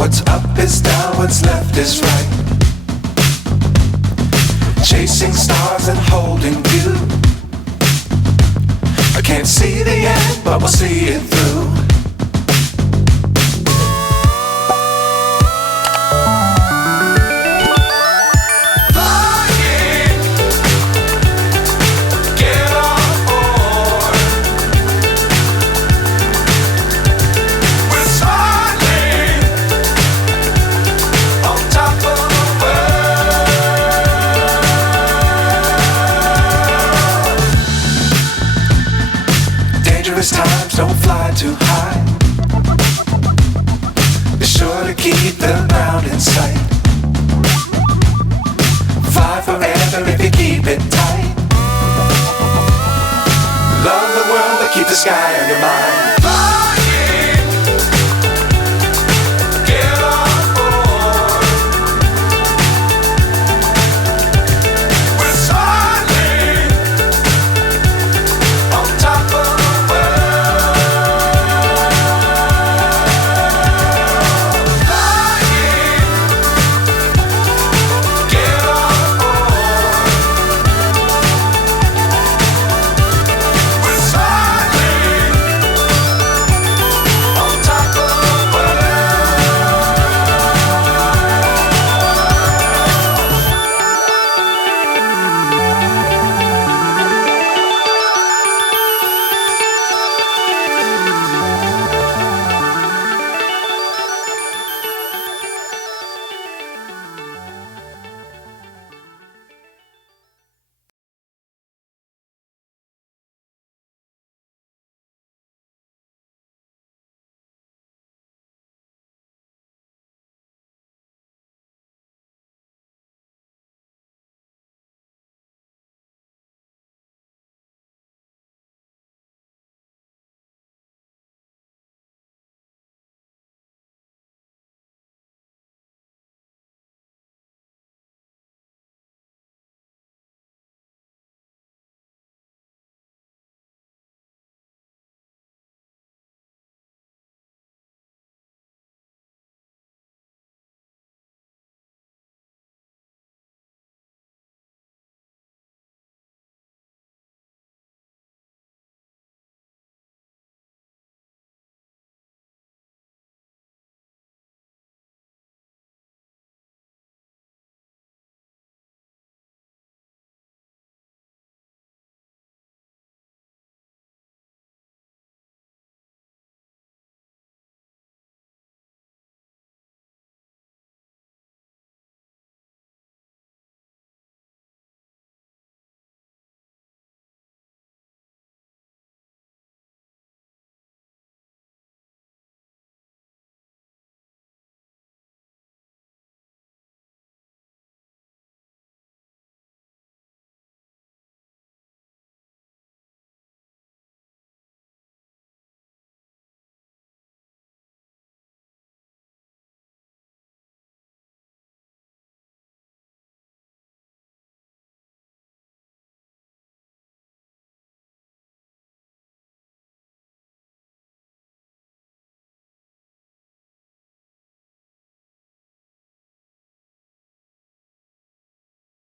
What's up is down, what's left is right. Chasing stars and holding you. I can't see the end, but we'll see it through. Times don't fly too high. Be sure to keep the ground in sight. Fly forever if you keep it tight. Love the world but keep the sky on your mind.